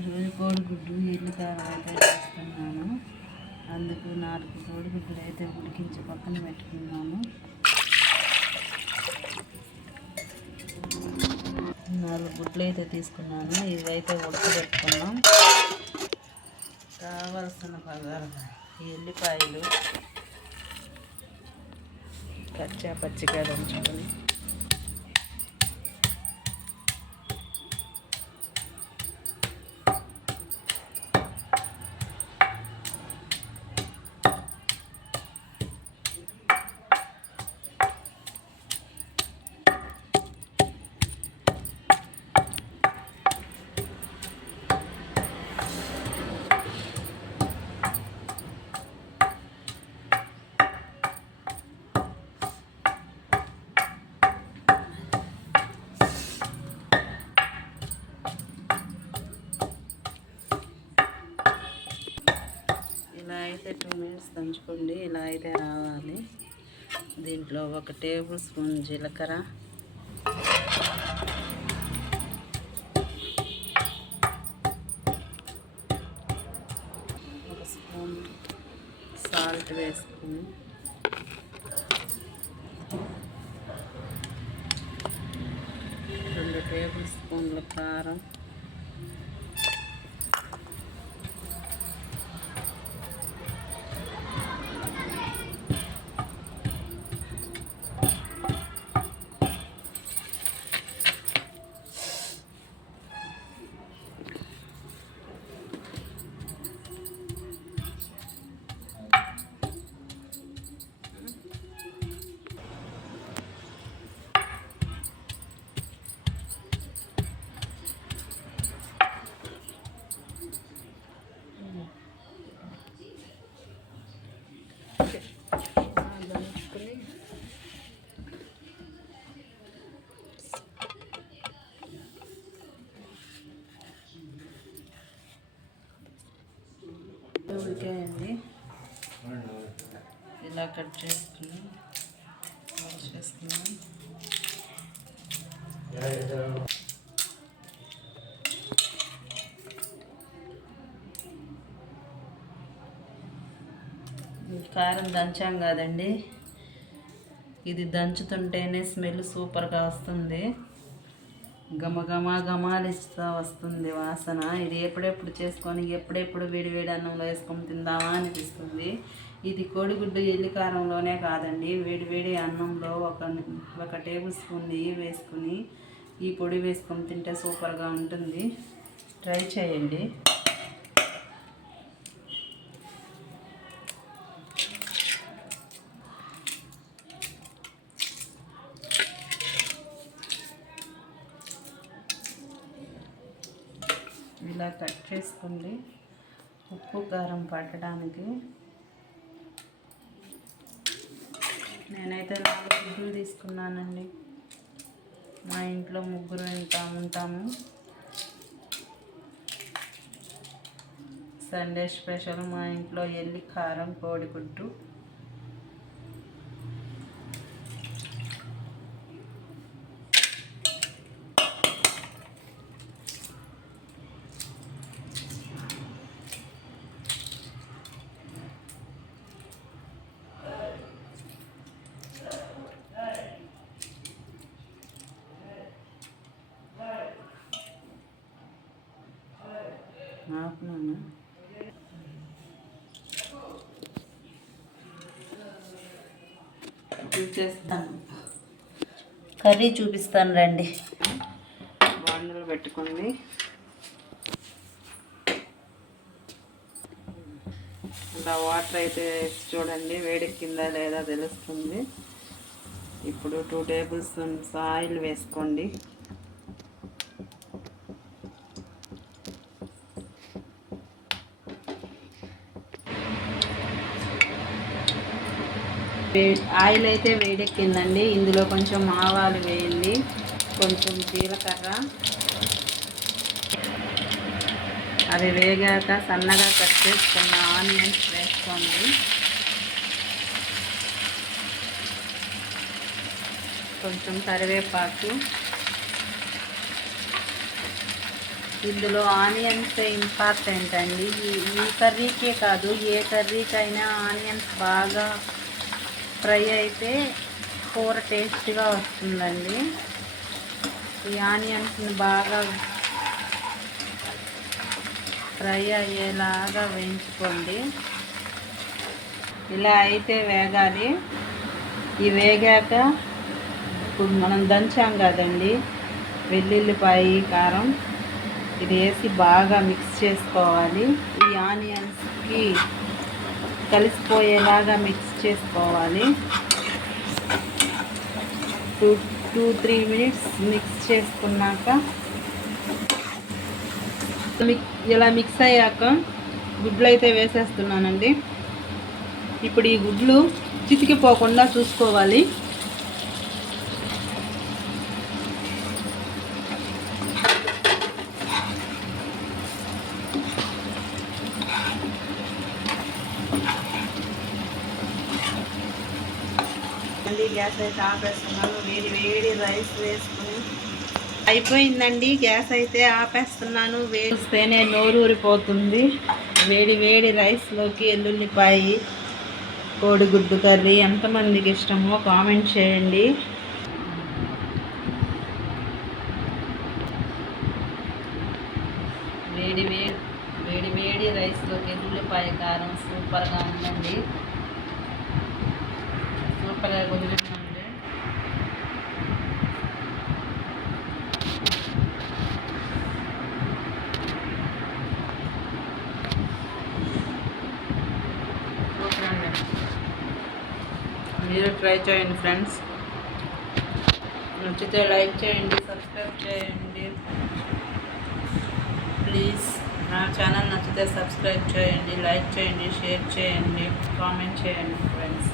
ఈరోజు కోడిగుడ్డు ఎల్లు కారం అయితే చేస్తున్నాను. అందుకు నాలుగు కోడిగుడ్డులు అయితే ఉడికించి పక్కన పెట్టుకున్నాను. నాలుగు గుడ్లు అయితే తీసుకున్నాను. ఇవైతే ఉడకబెట్టుకున్నాం. కావలసిన పదార్థాలు ఎల్లిపాయలు పచ్చా పచ్చిగా దంచుకొని. అయితే టూ మినిట్స్ దంచుకోండి. ఇలా అయితే రావాలి. దీంట్లో ఒక టేబుల్ స్పూన్ జీలకర్ర. ఒక స్పూన్ సాల్ట్ వేసుకుని రెండు టేబుల్ స్పూన్ల కారం. ఉడికాయండి ఇలా కట్ చేసుకుని చేసుకున్నాం. కారం దంచాం కాదండి. ఇది దంచుతుంటేనే స్మెల్ సూపర్గా వస్తుంది. గమ గమ గమాలిస్తూ వస్తుంది వాసన. ఇది ఎప్పుడెప్పుడు చేసుకొని ఎప్పుడెప్పుడు వేడి వేడి అన్నంలో వేసుకొని తిందామా అనిపిస్తుంది. ఇది కోడిగుడ్డు ఎల్లికారంలోనే కాదండి. వేడి వేడి అన్నంలో ఒక ఒక టేబుల్ స్పూన్ నెయ్యి వేసుకుని ఈ పొడి వేసుకొని తింటే సూపర్గా ఉంటుంది. ట్రై చేయండి. ఇలా కట్ చేసుకోండి ఉప్పు కారం పట్టడానికి. నేనైతే నాలుగు గుడ్లు తీసుకున్నానండి. మా ఇంట్లో ముగ్గురు ఎంత ఉంటాము. సండే స్పెషల్ మా ఇంట్లో ఎల్లి కారం కోడిగుడ్డు ఆపునాను చూసేస్తాను. కర్రీ చూపిస్తాను రండి. బాండలు పెట్టుకుంది. ఇలా వాటర్ అయితే చూడండి వేడెక్కిందా లేదా తెలుస్తుంది. ఇప్పుడు టూ టేబుల్ స్పూన్స్ ఆయిల్ వేసుకోండి. ఆయిల్ అయితే వేడెక్కిందండి. ఇందులో కొంచెం ఆవాలు వేయండి. కొంచెం జీలకర్ర. అవి వేగాక సన్నగా కట్ చేసుకున్న ఆనియన్స్ వేసుకోండి. కొంచెం కరివేపాకు. ఇందులో ఆనియన్స్ ఇంపార్టెంట్ అండి. ఈ ఈ కర్రీకే కాదు ఏ కర్రీకైనా ఆనియన్స్ బాగా ఫ్రై అయితే కూర టేస్ట్గా వస్తుందండి. ఈ ఆనియన్స్ని బాగా ఫ్రై అయ్యేలాగా వేయించుకోండి. ఇలా అయితే వేగాలి. ఈ వేగాక ఇప్పుడు మనం దంచాం కదండి వెల్లుల్లిపాయ కారం. ఇది వేసి బాగా మిక్స్ చేసుకోవాలి. ఈ ఆనియన్స్కి కలిసిపోయేలాగా మిక్స్ చేసుకోవాలి. Two two three minutes mix చేసుకున్నాక ఇలా మిక్స్ అయ్యాక గుడ్లు అయితే వేసేస్తున్నానండి. ఇప్పుడు ఈ గుడ్లు చితికిపోకుండా చూసుకోవాలి. మళ్ళీ గ్యాస్ అయితే ఆపేస్తున్నాను వేడి వేడి రైస్ వేసుకుని అయిపోయిందండి. గ్యాస్ అయితే ఆపేస్తున్నాను. వేస్తేనే నోరూరిపోతుంది. వేడి వేడి రైస్లోకి ఎల్లుల్లిపాయి కోడిగుడ్డు కర్రీ ఎంతమందికి ఇష్టమో కామెంట్ చేయండి. వేడి వేడి వేడి వేడి రైస్లోకి ఎల్లుల్లిపాయ కారం సూపర్గా ఉందండి. సూపర్గా కుదిరిందండి అండి. మీరు ట్రై చేయండి ఫ్రెండ్స్. నచ్చితే లైక్ చేయండి సబ్స్క్రైబ్ చేయండి. ప్లీజ్ నా ఛానల్ నచ్చితే సబ్స్క్రైబ్ చేయండి లైక్ చేయండి షేర్ చేయండి కామెంట్ చేయండి ఫ్రెండ్స్.